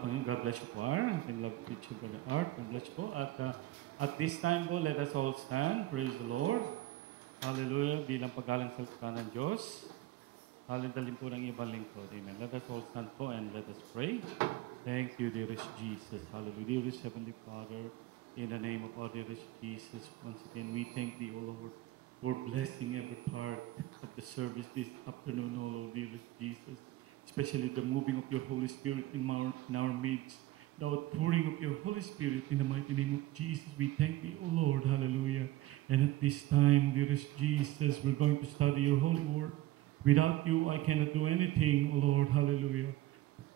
Panginoon. God bless you po, Ar. I love teaching Brother Art. God bless you po. At this time po, let us all stand. Praise the Lord. Hallelujah. Bilang paggalang sa ng Diyos. Halindalin po ng ibang lingkod. Amen. Let us all stand po and let us pray. Thank you, dearest Jesus. Hallelujah. Dearest Heavenly Father, in the name of our dearest Jesus, once again, we thank thee, O Lord, for blessing every part of the service this afternoon, O Lord, dearest Jesus. Especially the moving of your Holy Spirit in our midst, the outpouring of your Holy Spirit in the mighty name of Jesus. We thank thee, O Lord. Hallelujah. And at this time, dearest Jesus, we're going to study your holy word. Without you, I cannot do anything, O Lord. Hallelujah.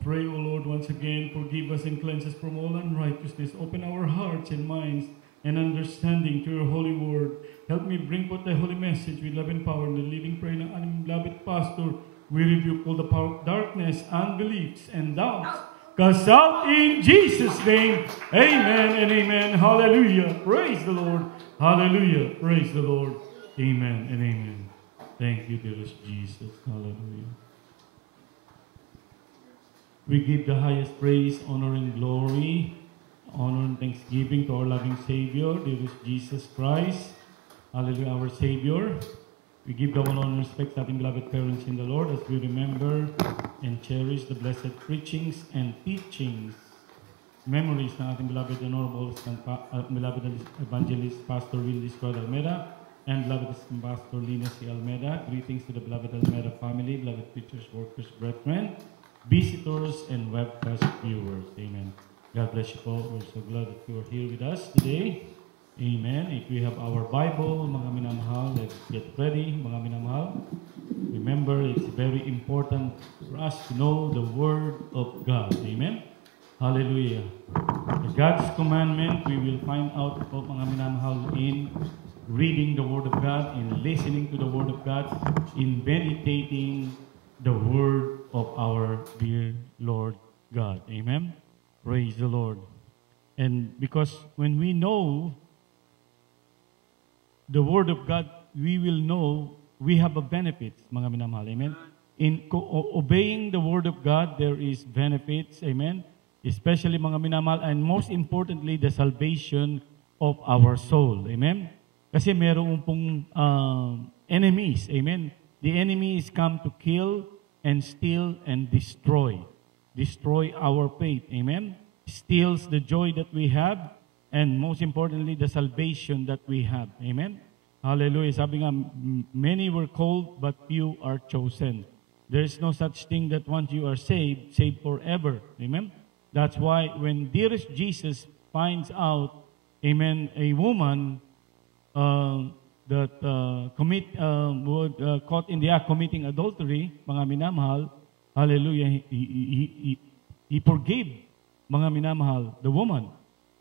Pray, O Lord, once again, forgive us and cleanse us from all unrighteousness. Open our hearts and minds and understanding to your holy word. Help me bring forth thy holy message with love and power and the living prayer ng aming beloved pastor. We rebuke all the power of darkness, unbeliefs, and doubts. Cast out in Jesus' name. Amen and amen. Hallelujah. Praise the Lord. Hallelujah. Praise the Lord. Amen and amen. Thank you, dearest Jesus. Hallelujah. We give the highest praise, honor, and glory, honor and thanksgiving to our loving Savior, dearest Jesus Christ. Hallelujah, our Savior. We give the honor and respect to our beloved parents in the Lord as we remember and cherish the blessed preachings and teachings, memories ng ating beloved honorable beloved evangelist Pastor Willis Rod Almeida and beloved Pastor Lina C. Almeida. Greetings to the beloved Almeida family, beloved preachers, workers, brethren, visitors, and webcast viewers. Amen. God bless you all. We're so glad that you are here with us today. Amen. If we have our Bible, mga minamahal, let's get ready, mga minamahal. Remember, it's very important for us to know the Word of God. Amen. Hallelujah. God's commandment, we will find out po, mga minamahal, in reading the Word of God, in listening to the Word of God, in meditating the Word of our dear Lord God. Amen. Praise the Lord. And because when we know the Word of God, we will know we have a benefits, mga minamahal. Amen. In obeying the Word of God, there is benefits. Amen. Especially, mga minamahal, and most importantly, the salvation of our soul. Amen. Kasi meron pong enemies. Amen. The enemy is come to kill and steal and destroy. Destroy our faith. Amen. Steals the joy that we have. And most importantly, the salvation that we have. Amen? Hallelujah. Sabi nga, many were called, but few are chosen. There is no such thing that once you are saved, saved forever. Amen? That's why when dearest Jesus finds out, amen, a woman that caught in the act committing adultery, mga minamahal, hallelujah, he forgave, mga minamahal, the woman.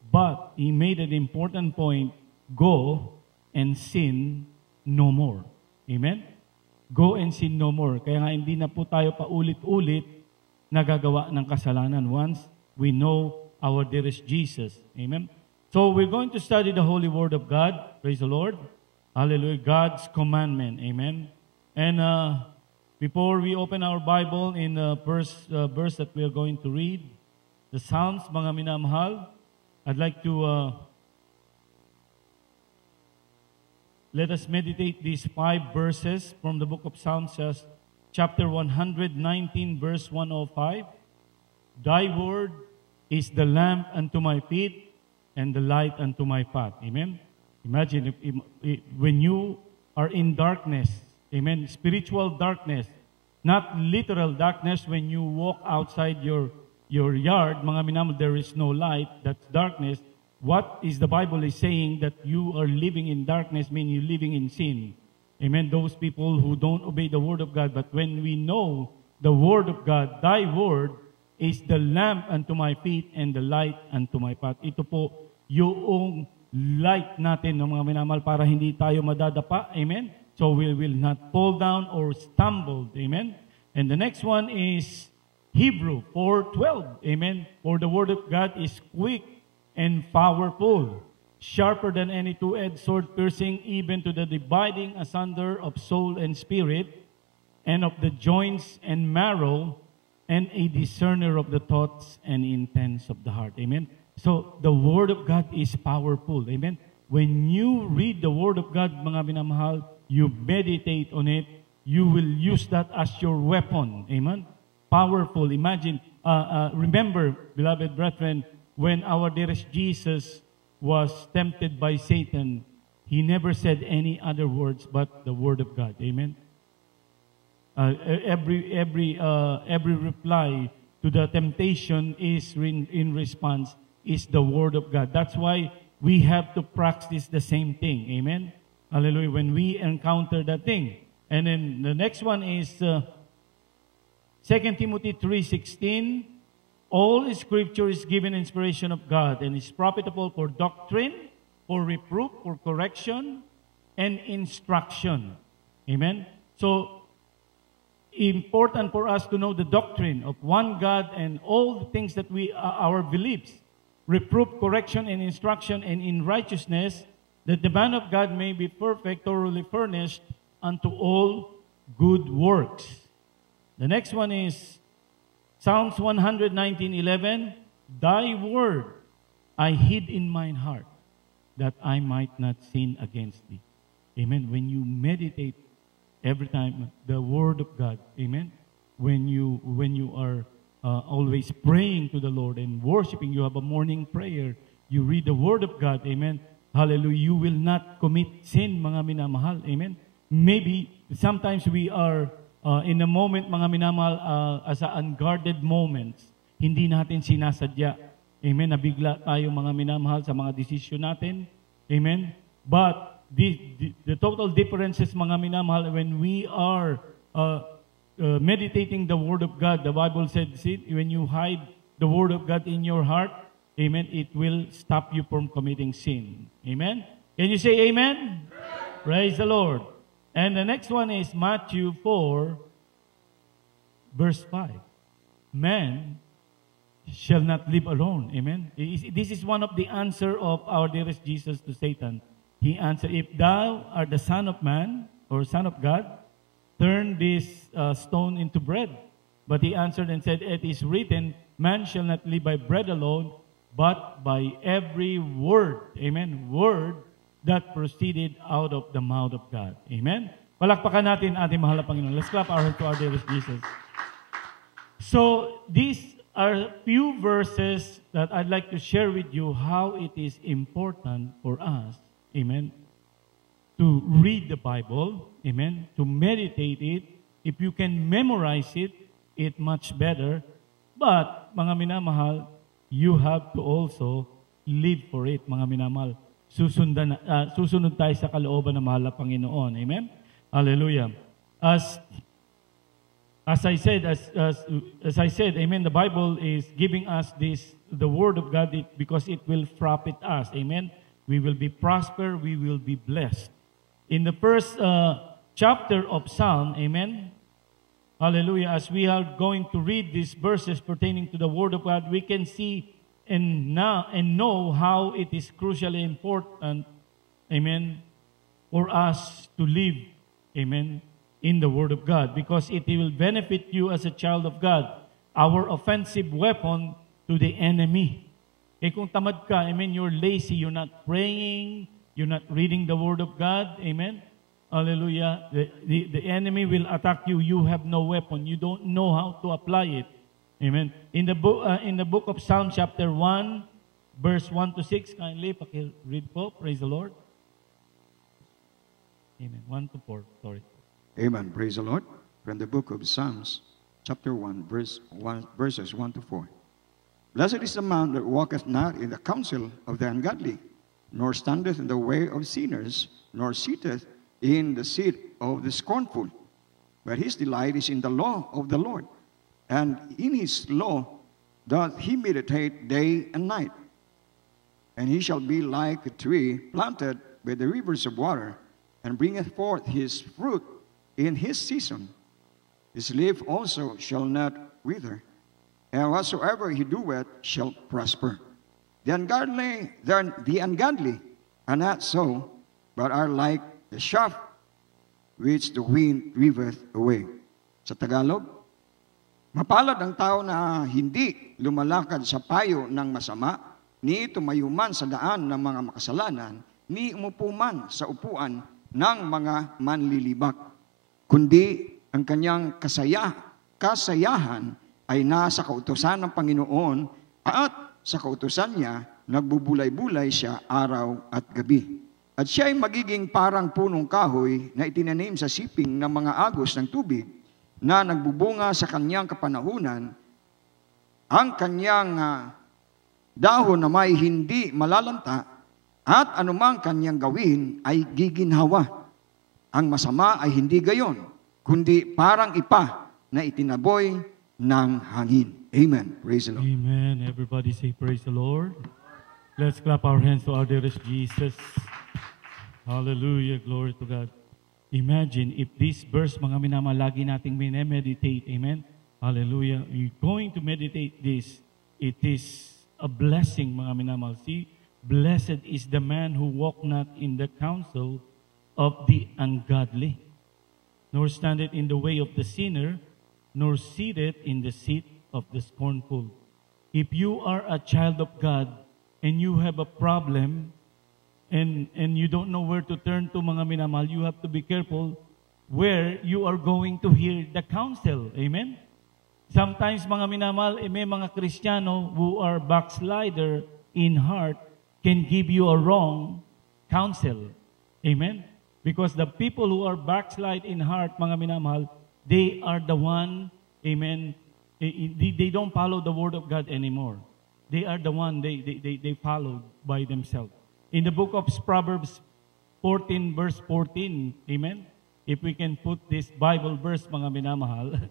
But he made an important point, go and sin no more. Amen? Go and sin no more. Kaya nga hindi na po tayo paulit-ulit nagagawa ng kasalanan once we know our dearest Jesus. Amen? So we're going to study the Holy Word of God. Praise the Lord. Hallelujah. God's commandment. Amen? And before we open our Bible in the verse that we are going to read, the Psalms, mga minamahal, I'd like to let us meditate these 5 verses from the book of Psalms, chapter 119, verse 105. Thy word is the lamp unto my feet and the light unto my path. Amen? Imagine if when you are in darkness, amen, spiritual darkness, not literal darkness when you walk outside your yard, mga minamahal, there is no light, that's darkness. What is the Bible is saying that you are living in darkness, mean you're living in sin. Amen. Those people who don't obey the Word of God, but when we know the Word of God, thy Word is the lamp unto my feet and the light unto my path. Ito po yung light natin, mga minamahal, para hindi tayo madadapa. Amen. So we will not fall down or stumble. Amen. And the next one is Hebrew 4:12. Amen. For the Word of God is quick and powerful, sharper than any two-edged sword, piercing even to the dividing asunder of soul and spirit, and of the joints and marrow, and a discerner of the thoughts and intents of the heart. Amen. So, the Word of God is powerful. Amen. When you read the Word of God, mga minamahal, you meditate on it, you will use that as your weapon. Amen. Powerful. Imagine, remember, beloved brethren, when our dearest Jesus was tempted by Satan, he never said any other words but the Word of God. Amen. Every reply to the temptation is in response is the Word of God. That's why we have to practice the same thing. Amen. Hallelujah. When we encounter that thing. And then the next one is 2 Timothy 3:16. All Scripture is given inspiration of God and is profitable for doctrine, for reproof, for correction, and instruction. Amen. So, important for us to know the doctrine of one God and all the things that our beliefs, reproof, correction, and instruction, and in righteousness, that the man of God may be perfect, thoroughly furnished unto all good works. The next one is Psalms 119:11. Thy word I hid in mine heart, that I might not sin against thee. Amen. When you meditate every time the Word of God, amen. When you are always praying to the Lord and worshiping, you have a morning prayer, you read the Word of God, amen. Hallelujah. You will not commit sin, mga minamahal, amen. Maybe sometimes we are in a moment, mga minamahal, as a unguarded moments, hindi natin sinasadya, amen. Nabigla tayo, mga minamahal, sa mga desisyon natin, amen. But the total differences, mga minamahal, when we are meditating the Word of God, the Bible said, see, when you hide the Word of God in your heart, amen, it will stop you from committing sin. Amen? Can you say amen? Amen. Praise the Lord. And the next one is Matthew 4, verse 5. Man shall not live alone. Amen? This is one of the answer of our dearest Jesus to Satan. He answered, if thou art the Son of Man, or Son of God, turn this stone into bread. But he answered and said, it is written, man shall not live by bread alone, but by every word, amen, word that proceeded out of the mouth of God. Amen? Palakpakan natin ating mahal na Panginoon. Let's clap our hands to our dearest Jesus. So, these are few verses that I'd like to share with you how it is important for us, amen, to read the Bible, amen, to meditate it. If you can memorize it, it's much better. But, mga minamahal, you have to also live for it, mga minamahal. Susunod tayo sa kalooban ng mahal na Panginoon. Amen? Hallelujah. As I said, amen, the Bible is giving us the Word of God because it will profit us. Amen? We will be prosper, we will be blessed. In the first chapter of Psalm, amen, hallelujah, as we are going to read these verses pertaining to the Word of God, we can see and know how it is crucially important, amen, for us to live, amen, in the Word of God, because it will benefit you as a child of God. Our offensive weapon to the enemy. Kung tamad ka, amen, you're lazy, you're not praying, you're not reading the Word of God, amen, hallelujah, the enemy will attack you. You have no weapon. You don't know how to apply it. Amen. In the book of Psalm chapter 1, verse 1 to 6, kindly read po. Praise the Lord. Amen. 1 to 4, sorry. Amen. Praise the Lord. From the book of Psalms, chapter 1, verses 1 to 4. Blessed is the man that walketh not in the counsel of the ungodly, nor standeth in the way of sinners, nor sitteth in the seat of the scornful. But his delight is in the law of the Lord, and in his law doth he meditate day and night. And he shall be like a tree planted by the rivers of water, and bringeth forth his fruit in his season. His leaf also shall not wither, and whatsoever he doeth shall prosper. The ungodly are not so, but are like the chaff which the wind driveth away. Sa Tagalog, Mapalad ang tao na hindi lumalakad sa payo ng masama, ni tumayuman sa daan ng mga makasalanan, ni umupo man sa upuan ng mga manlilibak. Kundi ang kanyang kasayahan ay nasa kautusan ng Panginoon at sa kautusan niya, nagbubulay-bulay siya araw at gabi. At siya ay magiging parang punong kahoy na itinanim sa siping ng mga agos ng tubig na nagbubunga sa kanyang kapanahunan. Ang kanyang dahon na may hindi malalanta at anumang kanyang gawin ay giginhawa. Ang masama ay hindi gayon, kundi parang ipa na itinaboy ng hangin. Amen. Praise the Lord. Amen. Everybody say praise the Lord. Let's clap our hands to our dearest Jesus. Hallelujah. Glory to God. Imagine if this verse, mga minamahal, lagi nating meditate. Amen. Hallelujah. You're going to meditate this. It is a blessing, mga minamahal. See, blessed is the man who walk not in the counsel of the ungodly, nor standeth in the way of the sinner, nor seated in the seat of the scornful. If you are a child of God and you have a problem and you don't know where to turn to, mga minamahal, you have to be careful where you are going to hear the counsel. Amen? Sometimes, mga minamahal, may mga Kristiyano who are backslider in heart can give you a wrong counsel. Amen? Because the people who are backslide in heart, mga minamahal, they are the one, amen, they don't follow the Word of God anymore. They are the one they follow by themselves. In the book of Proverbs 14, verse 14, amen, if we can put this Bible verse, mga minamahal,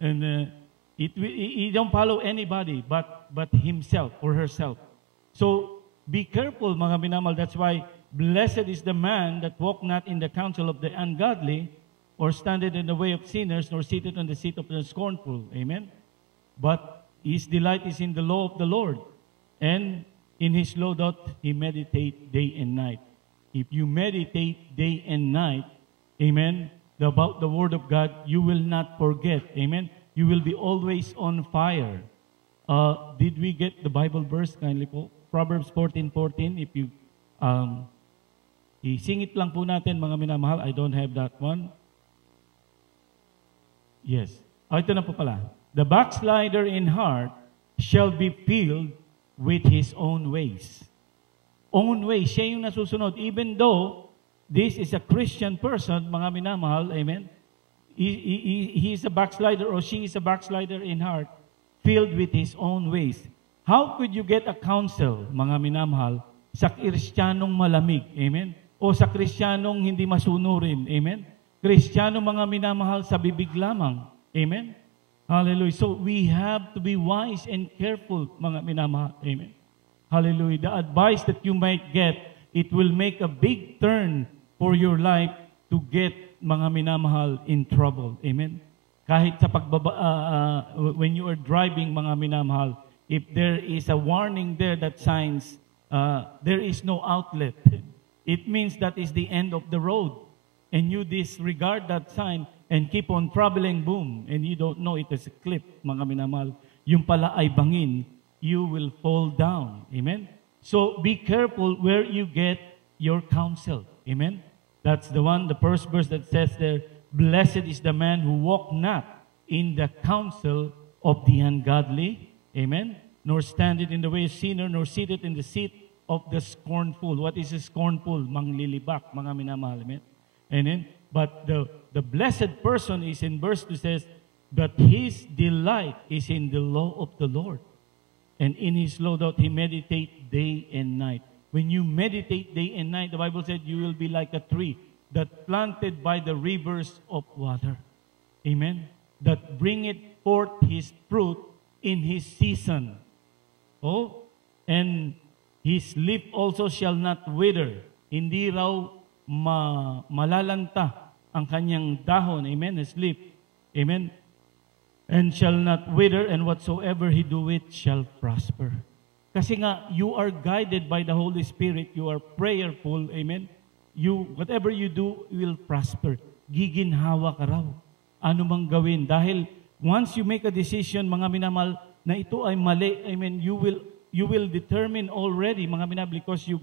and he don't follow anybody but himself or herself. So, be careful, mga minamahal. That's why, blessed is the man that walk not in the counsel of the ungodly, or standeth in the way of sinners, nor seated on the seat of the scornful. Amen? But his delight is in the law of the Lord, and in his law doth he meditate day and night. If you meditate day and night, amen, about the Word of God, you will not forget. Amen? You will be always on fire. Did we get the Bible verse? Kindly po. Proverbs 14:14. If you, isingit lang po natin, mga minamahal. I don't have that one. Yes. Ito na po pala. The backslider in heart shall be filled with his own ways. Own ways. Siya yung nasusunod. Even though this is a Christian person, mga minamahal, amen, he is a backslider or she is a backslider in heart, filled with his own ways. How could you get a counsel, mga minamahal, sa Kristiyanong malamig? Amen? O sa Kristiyanong hindi masunurin? Amen? Kristiyano, mga minamahal, sa bibig lamang. Amen? Hallelujah. So we have to be wise and careful, mga minamahal. Amen? Hallelujah. The advice that you might get, it will make a big turn for your life to get, mga minamahal, in trouble. Amen? Kahit sa when you are driving, mga minamahal, if there is a warning there that signs there is no outlet, it means that is the end of the road. And you disregard that sign and keep on traveling, boom, and you don't know it is a cliff, mga minamahal. Yung pala ay bangin, you will fall down. Amen? So be careful where you get your counsel. Amen? That's the one, the first verse that says there, blessed is the man who walk not in the counsel of the ungodly. Amen? Nor standeth in the way of sinner, nor seated in the seat of the scornful. What is a scornful? Manglilibak, mga minamahal. Amen? Amen? But the blessed person is in verse 2 says, that his delight is in the law of the Lord. And in his law doth he meditate day and night. When you meditate day and night, the Bible said you will be like a tree that planted by the rivers of water. Amen? That bringeth forth his fruit in his season. Oh, and his leaf also shall not wither. Hindi raw malalanta ang kanyang dahon. Amen? His leaf. Amen? And shall not wither, and whatsoever he doeth shall prosper. Kasi nga, you are guided by the Holy Spirit. You are prayerful. Amen? Whatever you do will prosper. Giginhawa ka raw. Ano mang gawin. Dahil once you make a decision, mga minamahal, na ito ay mali, you will determine already, mga minamahal, because you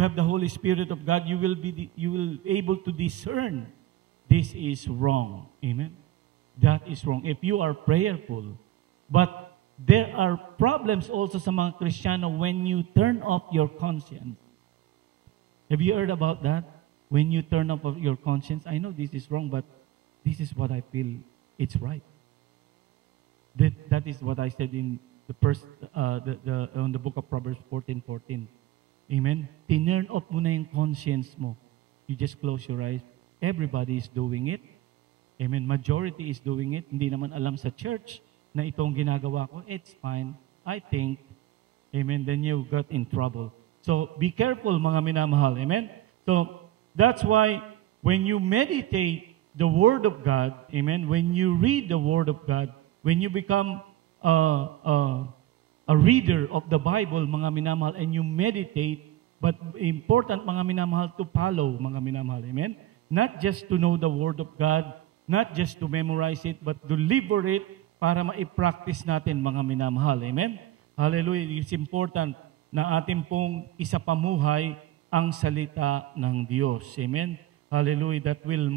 have the Holy Spirit of God, you will able to discern this is wrong. Amen. That is wrong. If you are prayerful. But there are problems also sa mga Kristiyano when you turn off your conscience. Have you heard about that? When you turn off your conscience, I know this is wrong, but this is what I feel it's right. That is what I said in on the book of Proverbs 14:14. Amen? Tinurn off mo na yung conscience mo. You just close your eyes. Everybody is doing it. Amen? Majority is doing it. Hindi naman alam sa church na itong ginagawa ko. It's fine. I think. Amen? Then you got in trouble. So, be careful, mga minamahal. Amen? So, that's why when you meditate the Word of God, amen, when you read the Word of God, when you become a reader of the Bible, mga minamahal, and you meditate, but important, mga minamahal, to follow, mga minamahal, amen? Not just to know the Word of God, not just to memorize it, but to live it para ma-practice natin, mga minamahal, amen? Hallelujah, it's important na atin pong isapamuhay ang salita ng Diyos, amen? Hallelujah, that will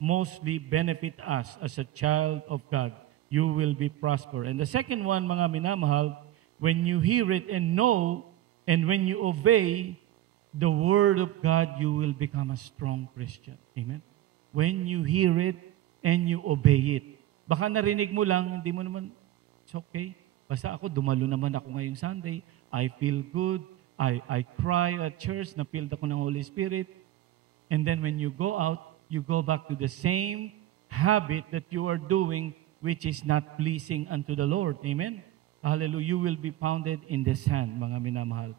mostly benefit us as a child of God. You will be prosper. And the second one, mga minamahal, when you hear it and know, and when you obey the Word of God, you will become a strong Christian. Amen? When you hear it and you obey it. Baka narinig mo lang, hindi mo naman, it's okay. Basta ako, dumalo naman ako ngayong Sunday. I feel good. I cry at church, na-filled ako ng Holy Spirit. And then when you go out, you go back to the same habit that you are doing, which is not pleasing unto the Lord. Amen? Hallelujah. You will be pounded in the sand, mga minamahal.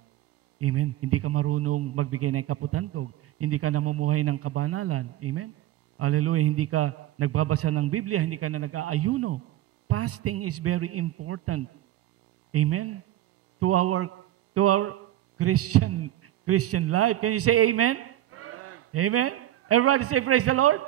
Amen? Hindi ka marunong magbigay ng kaputantog. Hindi ka namumuhay ng kabanalan. Amen? Hallelujah. Hindi ka nagbabasa ng Biblia. Hindi ka na nag-aayuno. Fasting is very important. Amen? To our Christian life. Can you say amen? Amen? Everybody say praise the Lord.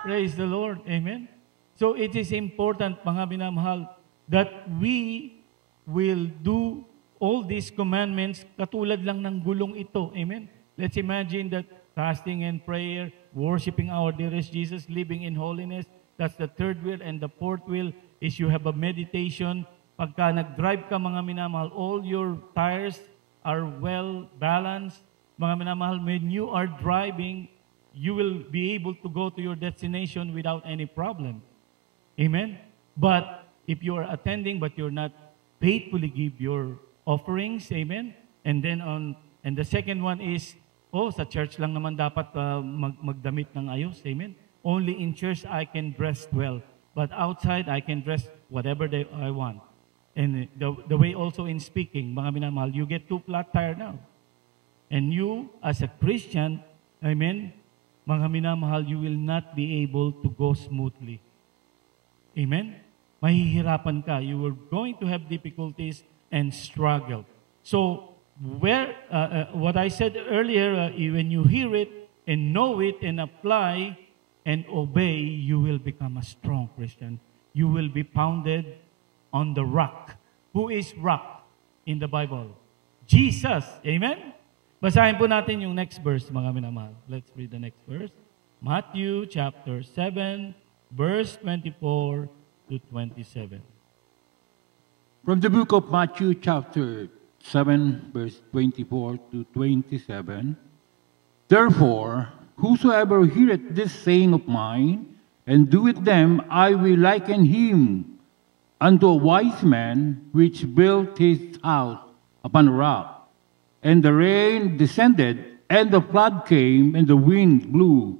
Praise the Lord. Amen? So it is important, mga minamahal, that we will do all these commandments katulad lang ng gulong ito. Amen? Let's imagine that fasting and prayer, worshiping our dearest Jesus, living in holiness, that's the third will. And the fourth will is you have a meditation. Pagka nag-drive ka, mga minamahal, all your tires are well balanced. Mga minamahal, when you are driving, you will be able to go to your destination without any problem. Amen? But if you are attending but you're not faithfully give your offerings, amen? And the second one is, sa church lang naman dapat magdamit ng ayos, amen? Only in church I can dress well, but outside I can dress whatever I want. And the way also in speaking, mga minamahal, you get too flat tire now. And you, as a Christian, amen, mga minamahal, you will not be able to go smoothly. Amen? Mahihirapan ka. You are going to have difficulties and struggle. So, what I said earlier, when you hear it and know it and apply and obey, you will become a strong Christian. You will be founded on the rock. Who is rock in the Bible? Jesus. Amen? Basahin po natin yung next verse, mga minamahal. Let's read the next verse. Matthew chapter 7, verse 24 to 27. From the book of Matthew chapter 7, verse 24 to 27. Therefore, whosoever heareth this saying of mine, and doeth them, I will liken him unto a wise man, which built his house upon a rock. And the rain descended, and the flood came, and the wind blew,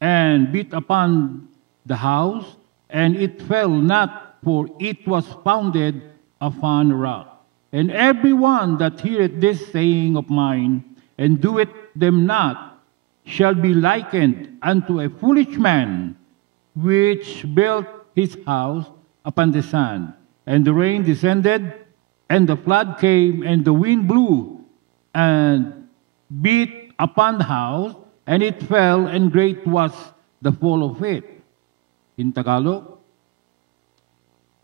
and beat upon the house, and it fell not, for it was founded upon a rock. And every one that heareth this saying of mine, and doeth them not, shall be likened unto a foolish man, which built his house upon the sand. And the rain descended, and the flood came, and the wind blew, and beat upon the house, and it fell, and great was the fall of it. In Tagalog,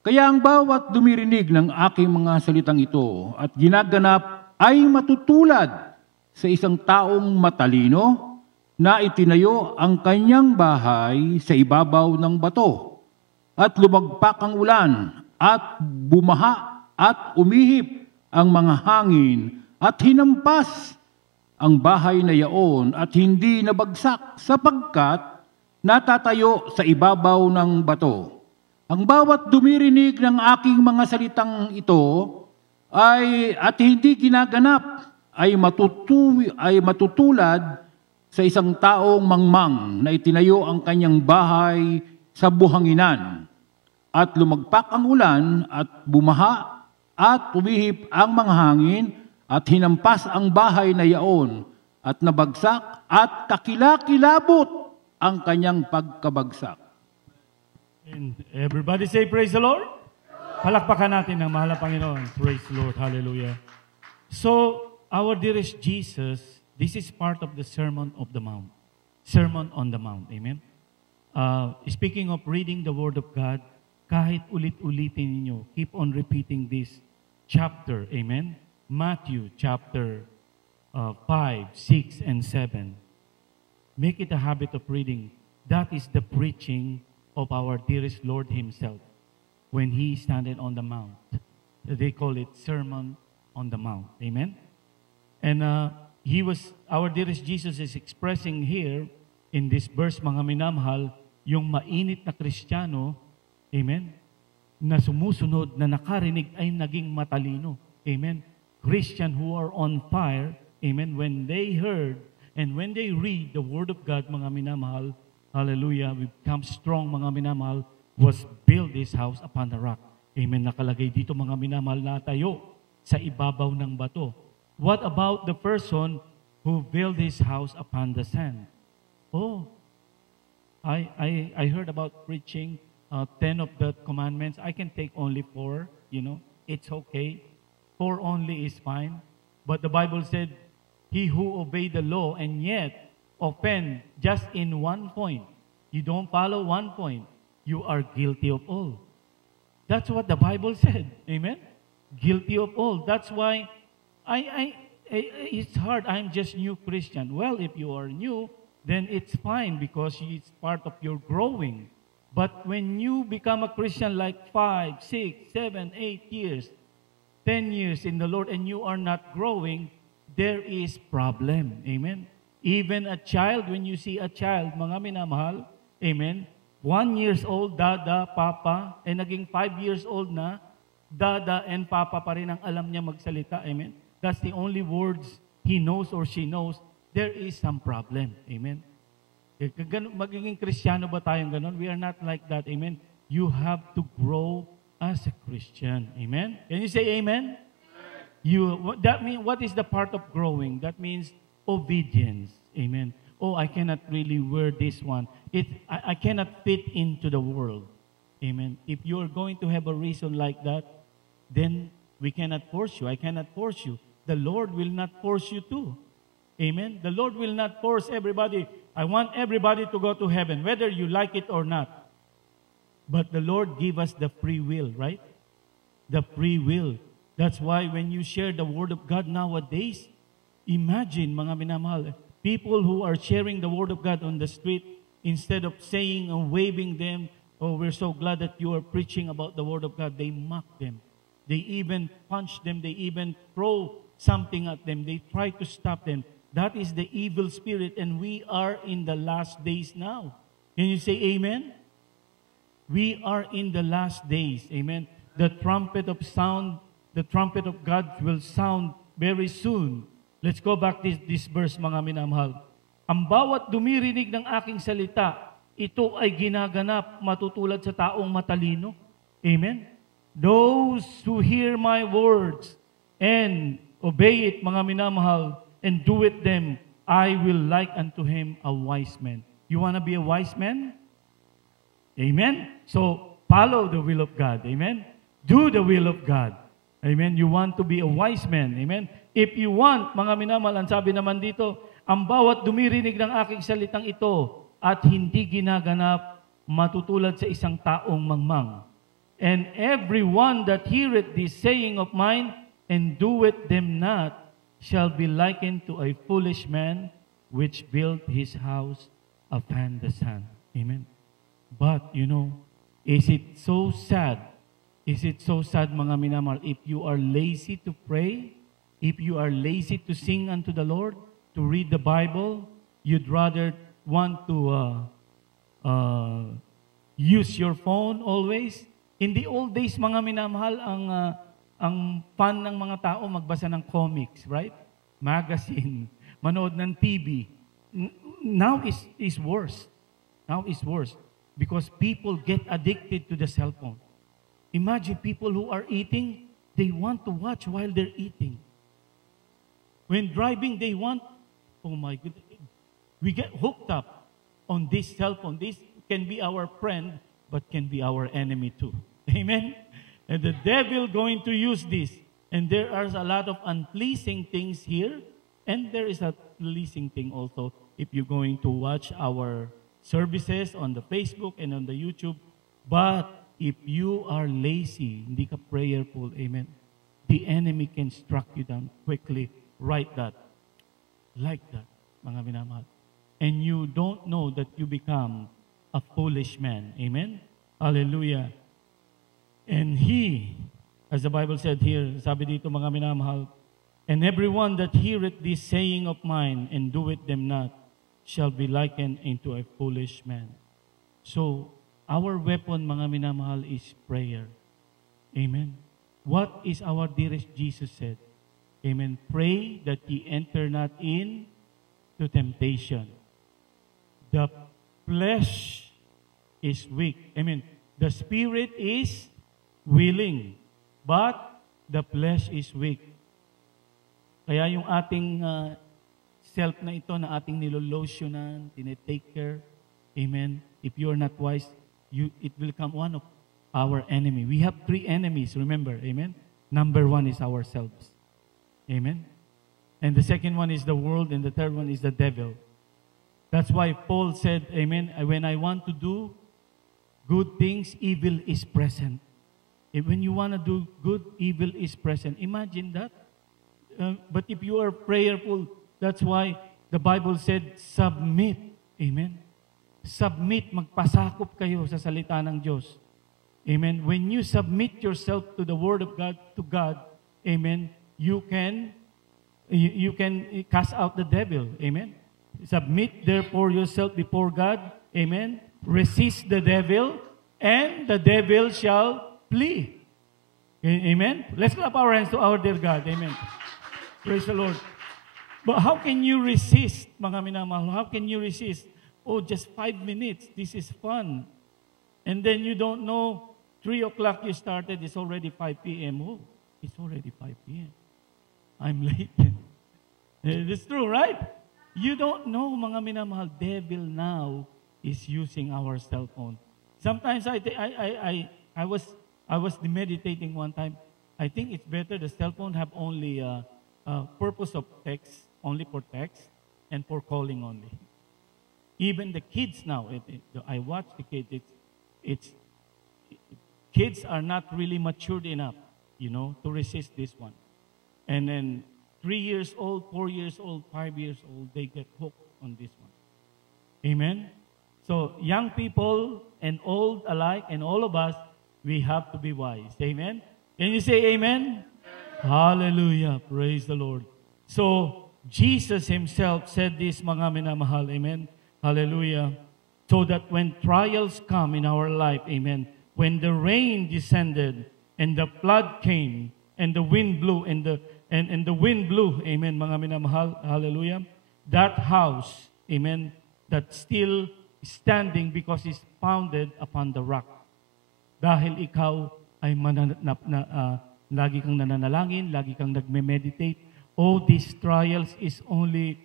Kaya ang bawat dumirinig ng aking mga salitang ito at ginaganap ay matutulad sa isang taong matalino na itinayo ang kanyang bahay sa ibabaw ng bato. At lumagpak ang ulan at bumaha at umihip ang mga hangin at hinampas ang bahay na yaon at hindi nabagsak sapagkat natatayo sa ibabaw ng bato. Ang bawat dumirinig ng aking mga salitang ito at hindi ginaganap ay matutulad sa isang taong mangmang na itinayo ang kanyang bahay sa buhanginan. At lumagpak ang ulan at bumaha at umihip ang mga hangin at hinampas ang bahay na yaon at nabagsak at kakilakilabot ang kanyang pagkabagsak. And everybody say, praise the Lord. Palakpakan natin ng mahal na Panginoon. Praise the Lord. Hallelujah. So, our dearest Jesus, this is part of the Sermon of the Mount. Sermon on the Mount. Amen? Speaking of reading the Word of God, kahit ulit-ulitin ninyo, keep on repeating this chapter. Amen? Matthew chapter 5, 6, and 7. Make it a habit of reading. That is the preaching of our dearest Lord Himself when He standing on the mount. They call it Sermon on the Mount. Amen? And our dearest Jesus is expressing here in this verse, mga minamahal, yung mainit na Kristiyano, amen, na sumusunod, na nakarinig ay naging matalino. Amen? Christian who are on fire, amen, when they heard and when they read the Word of God, mga minamahal, hallelujah, we become strong, mga minamahal, was build this house upon the rock. Amen, nakalagay dito, mga minamahal, na tayo sa ibabaw ng bato. What about the person who built his house upon the sand? Oh, I heard about preaching 10 of the commandments. I can take only 4, it's okay. 4 only is fine. But the Bible said, he who obey the law and yet offend just in one point, you don't follow one point, you are guilty of all. That's what the Bible said. Amen? Guilty of all. That's why it's hard. I'm just new Christian. Well, if you are new, then it's fine because it's part of your growing. But when you become a Christian like 5, 6, 7, 8 years, 10 years in the Lord and you are not growing, there is problem. Amen? Even a child, when you see a child, mga minamahal, amen, 1 years old, dada, papa, and naging 5 years old na, dada and papa pa rin ang alam niya magsalita. Amen? That's the only words he knows or she knows. There is some problem. Amen? Magiging Kristiyano ba tayong ganon? We are not like that. Amen? You have to grow as a Christian. Amen? Can you say amen? What is the part of growing? That means obedience. Amen? Oh, I cannot really wear this one. I cannot fit into the world. Amen? If you are going to have a reason like that, then we cannot force you. I cannot force you. The Lord will not force you to. Amen? The Lord will not force everybody. I want everybody to go to heaven, whether you like it or not. But the Lord give us the free will, right? The free will. That's why when you share the Word of God nowadays, imagine, mga minamahal, people who are sharing the Word of God on the street, instead of saying or waving them, oh, we're so glad that you are preaching about the Word of God, they mock them. They even punch them. They even throw something at them. They try to stop them. That is the evil spirit, and we are in the last days now. Can you say amen? We are in the last days. Amen. The trumpet of God will sound very soon. Let's go back this verse, mga minamahal. Ang bawat dumirinig ng aking salita, ito ay ginaganap matutulad sa taong matalino. Amen? Those who hear my words and obey it, mga minamahal, and do it them, I will like unto him a wise man. You want to be a wise man? Amen? So, follow the will of God. Amen? Do the will of God. Amen? You want to be a wise man. Amen? If you want, mga minamahal, ang sabi naman dito, ang bawat dumirinig ng aking salitang ito at hindi ginaganap, matutulad sa isang taong mangmang. And every one that heareth this saying of mine, and doeth them not, shall be likened to a foolish man, which built his house upon the sand. Amen. But, is it so sad? Is it so sad, mga minamahal, if you are lazy to pray, if you are lazy to sing unto the Lord, to read the Bible, you'd rather want to use your phone always? In the old days, mga minamahal, ang fun ng mga tao magbasa ng comics, right? Magazine, manood ng TV. Now is worse. Now is worse because people get addicted to the cell phone. Imagine people who are eating, they want to watch while they're eating. When driving, they want, oh my goodness, we get hooked up on this cell phone. This can be our friend, but can be our enemy too. Amen? And the devil going to use this. And there are a lot of unpleasing things here. And there is a pleasing thing also if you're going to watch our services on the Facebook and on the YouTube. But if you are lazy, hindi ka prayerful, amen, the enemy can strike you down quickly. Write that. Like that, mga minamahal. And you don't know that you become a foolish man. Amen? Hallelujah. And he, as the Bible said here, sabi dito mga minamahal, and everyone that heareth this saying of mine and doeth them not shall be likened unto a foolish man. So, our weapon, mga minamahal, is prayer. Amen. What is our dearest Jesus said? Amen. Pray that ye enter not in to temptation. The flesh is weak. Amen. The spirit is willing, but the flesh is weak. Kaya yung ating self na ito, na ating nilolotionan, tinetake care, amen, if you are not wise, it will become one of our enemy. We have 3 enemies, remember, amen? Number 1 is ourselves. Amen? And the second one is the world, and the third one is the devil. That's why Paul said, amen, when I want to do good things, evil is present. When you want to do good, evil is present. Imagine that. But if you are prayerful, that's why the Bible said, submit. Amen? Submit, magpasakop kayo sa salita ng Diyos. Amen? When you submit yourself to the Word of God, to God, amen, you can cast out the devil. Amen? Submit therefore yourself before God. Amen? Resist the devil, and the devil shall flee. Amen? Let's clap our hands to our dear God. Amen. Praise the Lord. But how can you resist, mga minamahal? How can you resist? Oh, just 5 minutes. This is fun. And then you don't know, 3 o'clock you started, it's already 5 p.m. Oh, it's already 5 p.m. I'm late. It's true, right? You don't know, mga minamahal, devil now is using our cell phone. Sometimes I was meditating one time. I think it's better the cell phone have only purpose of text, only for text, and for calling only. Even the kids now, I watch the kids, kids are not really matured enough, to resist this one. And then 3 years old, 4 years old, 5 years old, they get hooked on this one. Amen? So, young people and old alike, and all of us, we have to be wise. Amen? Can you say amen? Hallelujah. Praise the Lord. So, Jesus Himself said this, mga minamahal. Amen? Hallelujah. So that when trials come in our life, amen, when the rain descended and the flood came and the wind blew and the wind blew, amen, mga minamahal, hallelujah, that house, amen, that's still standing because it's founded upon the rock. Dahil ikaw ay lagi kang nananalangin, lagi kang nagme-meditate. Oh, these trials is only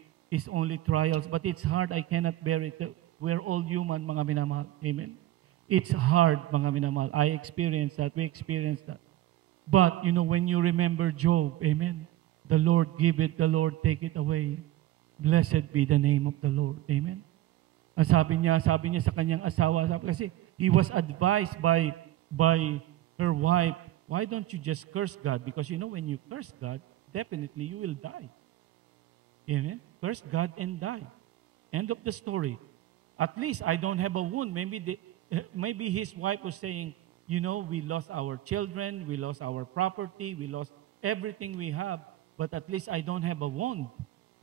trials, but it's hard. I cannot bear it. We're all human, mga minamahal. Amen. It's hard, mga minamahal. I experienced that. We experienced that. But, when you remember Job, amen, the Lord give it, the Lord take it away. Blessed be the name of the Lord. Amen. Sabi niya sa kanyang asawa, kasi he was advised by her wife, why don't you just curse God? Because you know, when you curse God, definitely you will die. Amen? Curse God and die. End of the story. At least I don't have a wound. Maybe his wife was saying, you know, we lost our children, we lost our property, we lost everything we have, but at least I don't have a wound.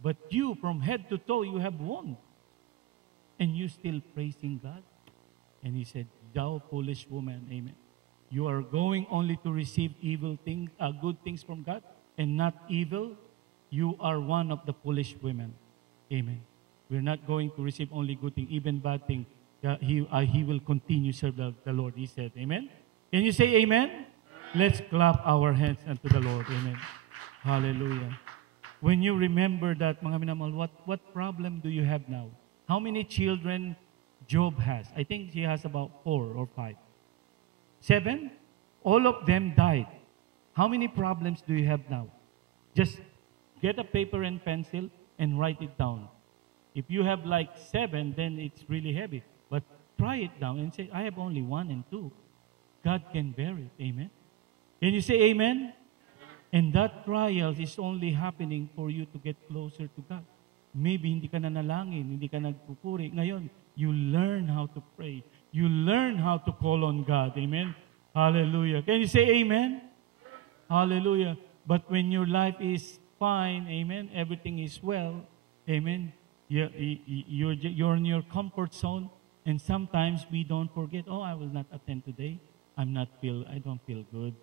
But you, from head to toe, you have wound. And you still praising God? And he said, thou foolish woman, amen. You are going only to receive evil things, good things from God, and not evil. You are one of the foolish women. Amen. We're not going to receive only good things, even bad things. He will continue to serve the Lord, he said. Amen? Can you say amen? Let's clap our hands unto the Lord. Amen. Hallelujah. When you remember that, mga minamahal, what problem do you have now? How many children Job has? I think he has about 4 or 5. 7? All of them died. How many problems do you have now? Just get a paper and pencil and write it down. If you have like 7, then it's really heavy. But try it down and say, I have only 1 and 2. God can bear it. Amen? Can you say amen? And that trial is only happening for you to get closer to God. Maybe hindi ka nanalangin, hindi ka nagpupuri. Ngayon, you learn how to pray. You learn how to call on God. Amen? Hallelujah. Can you say amen? Hallelujah. But when your life is fine, amen, everything is well, amen, you're in your comfort zone, and sometimes we don't forget, oh, I will not attend today. I don't feel good.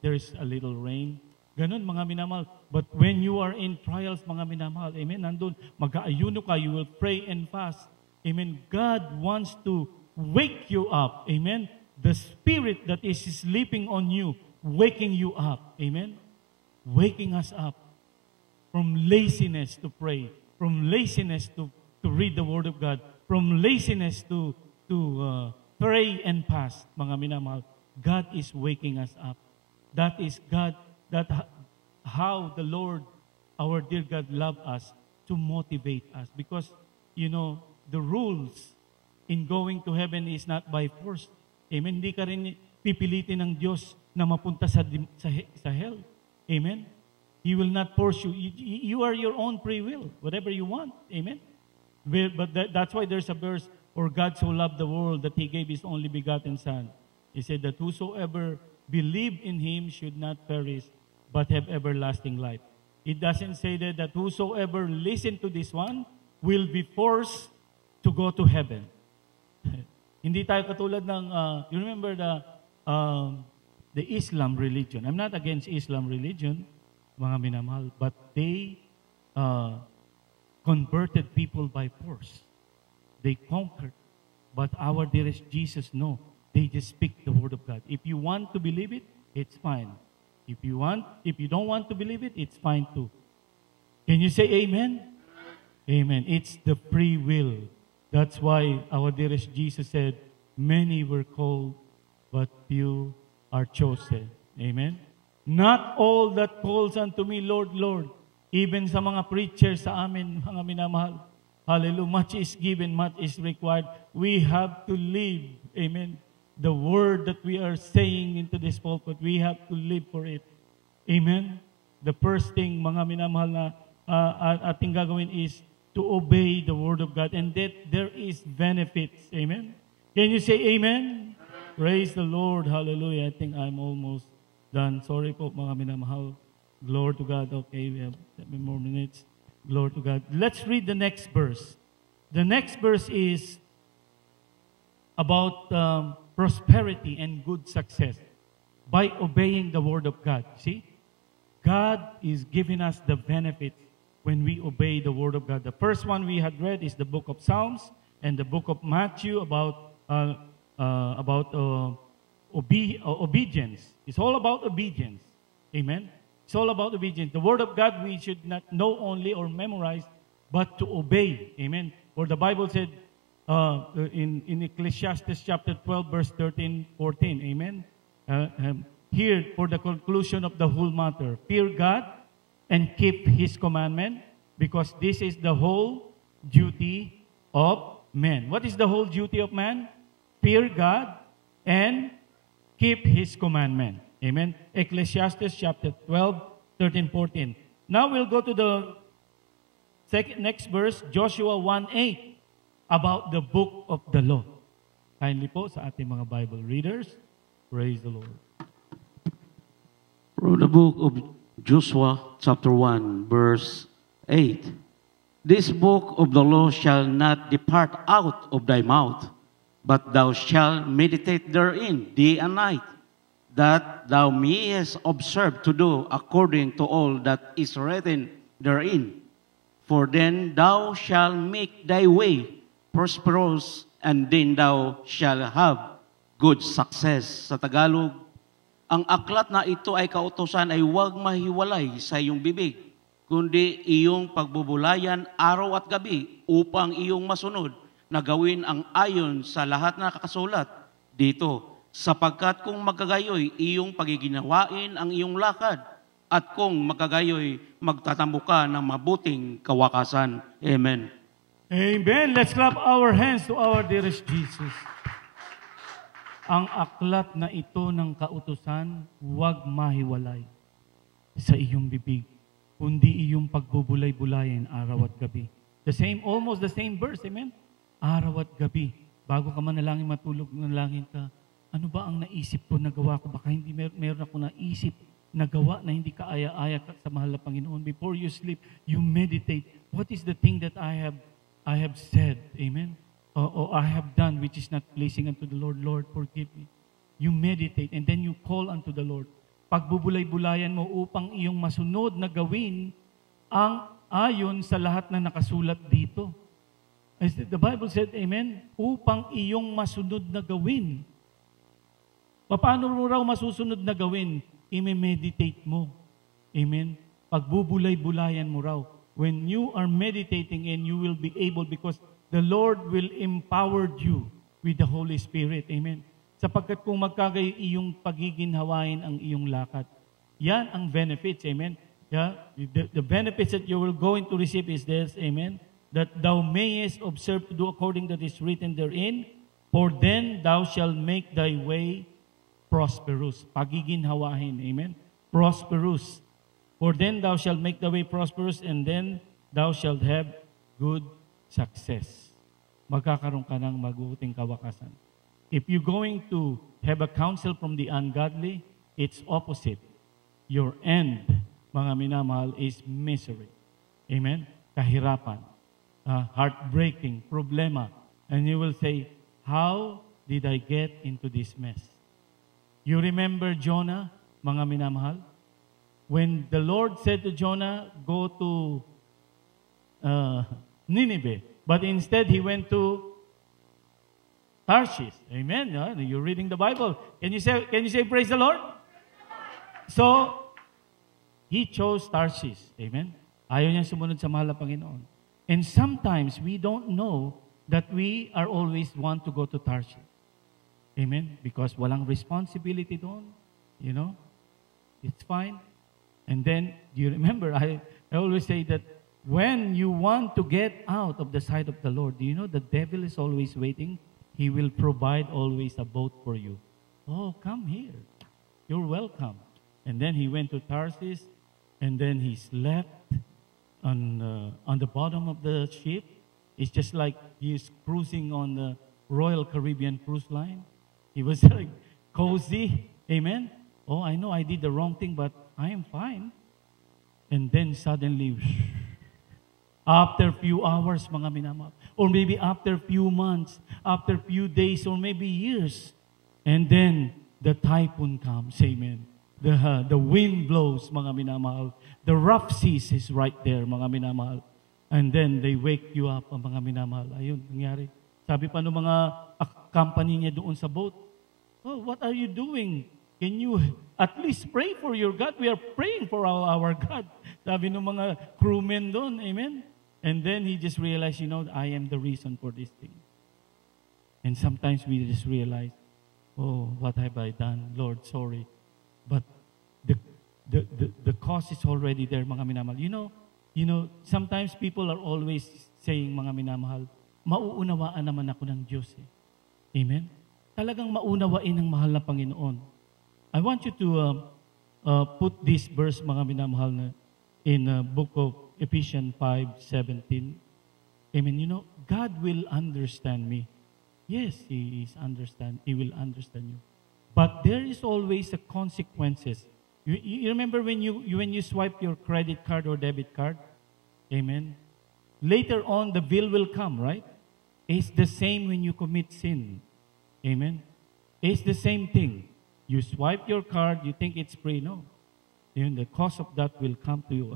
There is a little rain. Ganun, mga minamahal. But when you are in trials, mga minamahal, amen, nandun, mag-aayuno ka, you will pray and fast. Amen. God wants to wake you up. Amen. The spirit that is sleeping on you, waking you up. Amen. Waking us up from laziness to pray, from laziness to read the Word of God, from laziness to pray and fast, mga minamahal. God is waking us up. That is God, how the Lord, our dear God, loved us to motivate us. Because, you know, the rules in going to heaven is not by force. Amen? Hindi ka rin pipilitin ng Diyos na mapunta sa hell. Amen? He will not force you. You are your own free will, whatever you want. Amen? But that's why there's a verse, for God so loved the world that He gave His only begotten Son. He said that whosoever believe in Him should not perish, but have everlasting life. It doesn't say that whosoever listen to this one will be forced to go to heaven. Hindi tayo katulad ng, you remember the Islam religion. I'm not against Islam religion, mga minamahal, but they converted people by force. They conquered. But our dearest Jesus, no. They just speak the Word of God. If you want to believe it, it's fine. If you don't want to believe it, it's fine too. Can you say amen? Amen. It's the free will. That's why our dearest Jesus said, many were called, but few are chosen. Amen? Not all that calls unto me, Lord, Lord. Even sa mga preachers sa amin, mga minamahal. Hallelujah. Much is given, much is required. We have to live. Amen. The word that we are saying into this pulpit, we have to live for it. Amen? The first thing, mga minamahal na ating gagawin is to obey the Word of God, and that there is benefits. Amen? Can you say amen? Praise the Lord. Hallelujah. I think I'm almost done. Sorry po, mga minamahal. Glory to God. Okay, we have 7 more minutes. Glory to God. Let's read the next verse. The next verse is about prosperity and good success by obeying the Word of God. See? God is giving us the benefits when we obey the Word of God. The first one we had read is the book of Psalms and the book of Matthew about obedience. It's all about obedience. Amen? It's all about obedience. The Word of God we should not know only or memorize, but to obey. Amen? For the Bible said, in Ecclesiastes chapter 12, verse 13, 14. Amen? Here, for the conclusion of the whole matter, fear God and keep His commandment, because this is the whole duty of man. What is the whole duty of man? Fear God and keep His commandment. Amen. Ecclesiastes chapter 12, 13, 14. Now we'll go to the next verse, Joshua 1:8, about the book of the law. Kindly po sa ating mga Bible readers. Praise the Lord. From the book of Joshua, chapter 1, verse 8. This book of the law shall not depart out of thy mouth, but thou shalt meditate therein day and night, that thou mayest observe to do according to all that is written therein. For then thou shalt make thy way prosperous, and then thou shalt have good success. Sa Tagalog, ang aklat na ito ay kautusan ay huwag mahiwalay sa iyong bibig, kundi iyong pagbubulayan araw at gabi upang iyong masunod na gawin ang ayon sa lahat na nakakasulat dito. Sapagkat kung magkagayoy, iyong pagiginawain ang iyong lakad, at kung magkagayoy, magtatambo ka ng mabuting kawakasan. Amen. Amen. Let's clap our hands to our dearest Jesus. Ang aklat na ito ng kautusan, huwag mahiwalay sa iyong bibig, kundi iyong pagbubulay-bulayin araw at gabi. Almost the same verse, amen? Araw at gabi. Bago ka manalangin, matulog, manalangin ka, ano ba ang naisip ko na gawa ko? Baka hindi meron ako naisip na gawa na hindi ka aya-aya sa mahal na Panginoon. Before you sleep, you meditate. What is the thing that I have said? Amen? Or I have done which is not pleasing unto the Lord. Lord, forgive me. You meditate and then you call unto the Lord. Pagbubulay-bulayan mo upang iyong masunod na gawin ang ayon sa lahat na nakasulat dito. As the Bible said, amen, upang iyong masunod na gawin. Paano mo raw masusunod na gawin? I-meditate mo. Amen? Pagbubulay-bulayan mo raw. When you are meditating and you will be able, because the Lord will empower you with the Holy Spirit. Amen? Sapagkat kung magkagayo iyong pagiginhawain ang iyong lakad. Yan ang benefits. Amen? Yeah? The benefits that you will going to receive is this. Amen? That thou mayest observe to do according that is written therein, for then thou shalt make thy way prosperous. Pagiginhawain. Amen? Prosperous. For then thou shalt make the way prosperous, and then thou shalt have good success. Magkakaroon ka ng mabuting kawakasan. If you're going to have a counsel from the ungodly, it's opposite. Your end, mga minamahal, is misery. Amen? Kahirapan. Heartbreaking, problema. And you will say, how did I get into this mess? You remember Jonah, mga minamahal? When the Lord said to Jonah, go to Nineveh, but instead he went to Tarshish. Amen. You're reading the Bible. Can you say praise the Lord? So, he chose Tarshish. Amen. Ayaw niya sumunod sa mahal na Panginoon. And sometimes we don't know that we are always want to go to Tarshish. Amen. Because walang responsibility doon. You know, it's fine. And then, do you remember, I always say that when you want to get out of the sight of the Lord, do you know the devil is always waiting? He will provide always a boat for you. Oh, come here. You're welcome. And then he went to Tarsus, and then he slept on the bottom of the ship. It's just like he's cruising on the Royal Caribbean cruise line. He was like cozy. Amen? Oh, I know I did the wrong thing, but I am fine. And then suddenly, after a few hours, mga minamahal, or maybe after a few months, after a few days, or maybe years, and then the typhoon comes, amen. The wind blows, mga minamahal. The rough seas is right there, mga minamahal. And then they wake you up, mga minamahal. Ayun, nangyari. Sabi pa ng mga company niya doon sa boat, oh, what are you doing? Can you at least pray for your God? We are praying for our God. Sabi ng mga crewmen doon, amen? And then he just realized, you know, I am the reason for this thing. And sometimes we just realize, oh, what have I done? Lord, sorry. But the cause is already there, mga minamahal. You know, sometimes people are always saying, mga minamahal, mauunawaan naman ako ng Diyos. Eh. Amen? talagang maunawain ng mahal na Panginoon. I want you to put this verse, mga minamahal, na in book of Ephesians 5:17. Amen. You know, God will understand me. Yes, He will understand you. But there is always a consequences. You remember when you swipe your credit card or debit card? Amen. Later on, the bill will come, right? It's the same when you commit sin. Amen. It's the same thing. You swipe your card, you think it's free. No. Even the cost of that will come to you.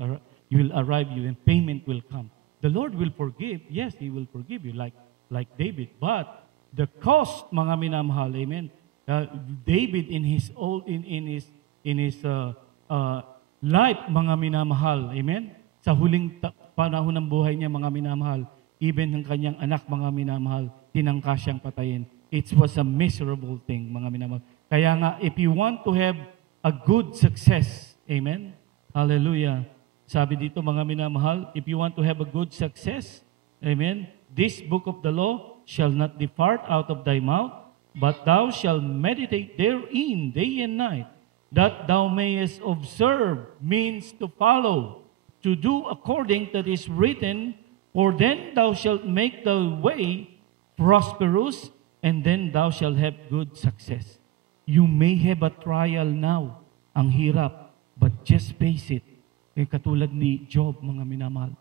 You will arrive you and payment will come. The Lord will forgive. Yes, He will forgive you like David. But the cost, mga minamahal, amen. David in his life, mga minamahal, amen. Sa huling panahon ng buhay niya, mga minamahal, even ng kanyang anak, mga minamahal, tinangka siyang patayin. It was a miserable thing, mga minamahal. Kaya nga, if you want to have a good success, amen? Hallelujah. Sabi dito, mga minamahal, if you want to have a good success, amen, this book of the law shall not depart out of thy mouth, but thou shalt meditate therein day and night, that thou mayest observe, means to follow, to do according that is written, for then thou shalt make thy way prosperous, and then thou shalt have good success. You may have a trial now, ang hirap, but just face it. Katulad ni Job, mga minamahal.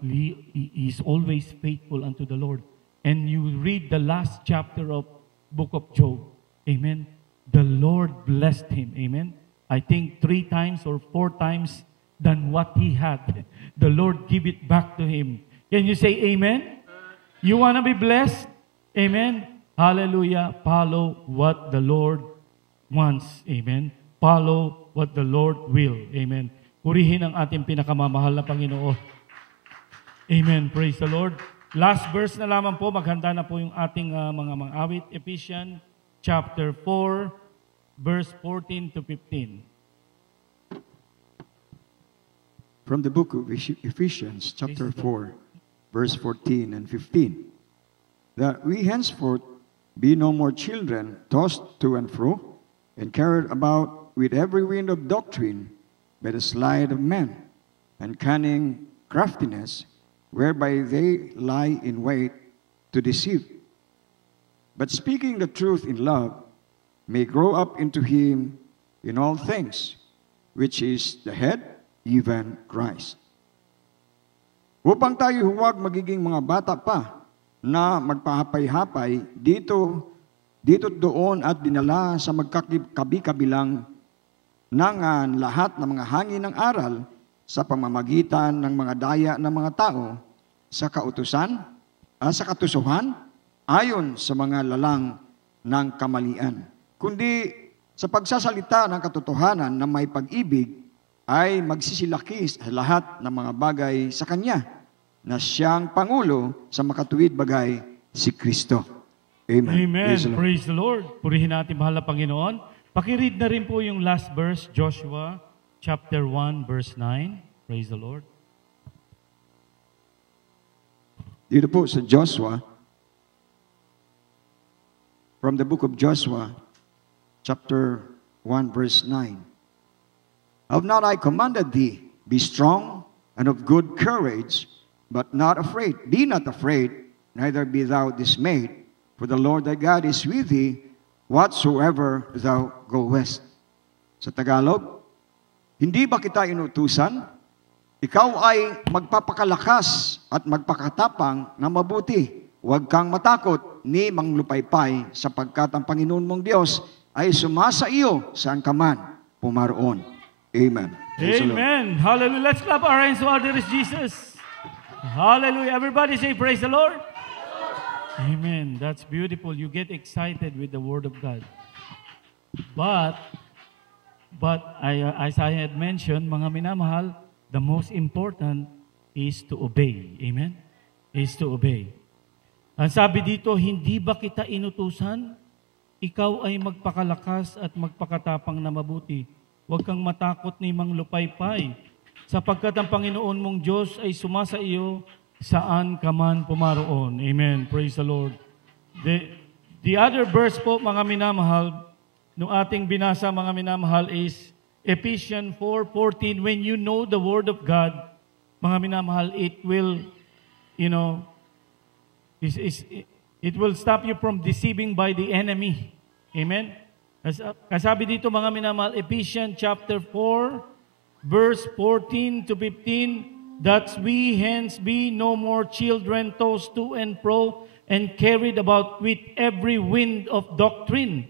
He is always faithful unto the Lord. And you read the last chapter of book of Job. Amen. The Lord blessed him. Amen. I think 3 times or 4 times than what he had. The Lord give it back to him. Can you say amen? You want to be blessed? Amen. Hallelujah. Follow what the Lord wants. Amen. Follow what the Lord will. Amen. Purihin ang ating pinakamamahal na Panginoon. Amen. Praise the Lord. Last verse na lamang po. Maghanda na po yung ating mga awit. Ephesians chapter 4, verse 14 to 15. From the book of Ephesians, chapter 4, verse 14 and 15. That we henceforth be no more children, tossed to and fro, and carried about with every wind of doctrine, by the sleight of men, and cunning craftiness, whereby they lie in wait to deceive. But speaking the truth in love, may grow up into Him in all things, which is the head, even Christ. Upang tayo huwag magiging mga bata pa, na magpahapay-hapay dito doon at dinala sa magkakabi-kabilang ng lahat ng mga hangin ng aral sa pamamagitan ng mga daya ng mga tao sa sa katusuhan ayon sa mga lalang ng kamalian. Kundi sa pagsasalita ng katotohanan na may pag-ibig ay magsisilaki sa lahat ng mga bagay sa Kanya, na siyang Pangulo sa makatuwid bagay, si Kristo. Amen. Amen. Praise the Lord. Praise the Lord. Purihin natin mahal na Panginoon. Pakiread na rin po yung last verse, Joshua chapter 1, verse 9. Praise the Lord. Dito po sa Joshua, from the book of Joshua, chapter 1, verse 9. Have not I commanded thee, be strong and of good courage, but not afraid. Be not afraid, neither be thou dismayed, for the Lord thy God is with thee, whatsoever thou goest. Sa Tagalog, hindi ba kita inutusan? Ikaw ay magpapakalakas at magpakatapang na mabuti. Huwag kang matakot ni manglupaypay, sapagkat ang Panginoon mong Diyos ay sumasa iyo saan ka man pumaroon. Amen. Praise the Lord. Amen. Hallelujah. Let's clap our hands to our dearest Jesus. Hallelujah. Everybody say praise the Lord. Amen. That's beautiful. You get excited with the Word of God. But as I had mentioned, mga minamahal, the most important is to obey. Amen? Is to obey. Ang sabi dito, hindi ba kita inutusan? Ikaw ay magpakalakas at magpakatapang na mabuti. Huwag kang matakot ni manglupaypay, sapagkat ang Panginoon mong Diyos ay sumasa iyo saan ka man pumaroon. Amen. Praise the Lord. The other verse po, mga minamahal, nung ating binasa, mga minamahal, is Ephesians 4:14. When you know the Word of God, mga minamahal, it will, it will stop you from deceiving by the enemy. Amen? Kasabi dito, mga minamahal, Ephesians chapter 4, verse 14 to 15, that we hence be no more children tossed to and fro and carried about with every wind of doctrine.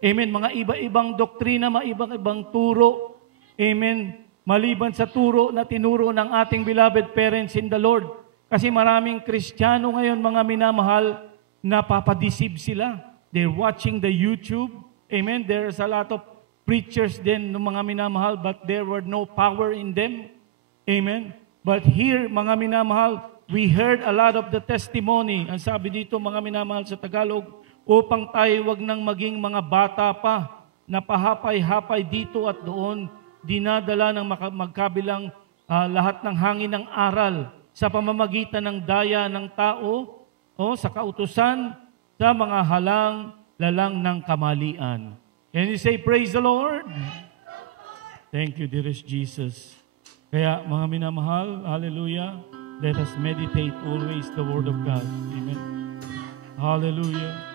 Amen. Mga iba-ibang doktrina, mga iba-ibang turo. Amen. Maliban sa turo na tinuro ng ating beloved parents in the Lord. Kasi maraming Kristiyano ngayon, mga minamahal, napapadeceive sila. They're watching the YouTube. Amen. There's a lot of preachers din ng mga minamahal, but there were no power in them. Amen. But here, mga minamahal, we heard a lot of the testimony. Ang sabi dito, mga minamahal sa Tagalog, upang tayo wag nang maging mga bata pa na pahapay-hapay dito at doon, dinadala ng magkabilang lahat ng hangin ng aral sa pamamagitan ng daya ng tao o sa kautusan sa mga lalang ng kamalian. Can you say, praise the Lord? Thank you, dearest Jesus. Kaya, mga minamahal, hallelujah, let us meditate always the Word of God. Amen. Hallelujah.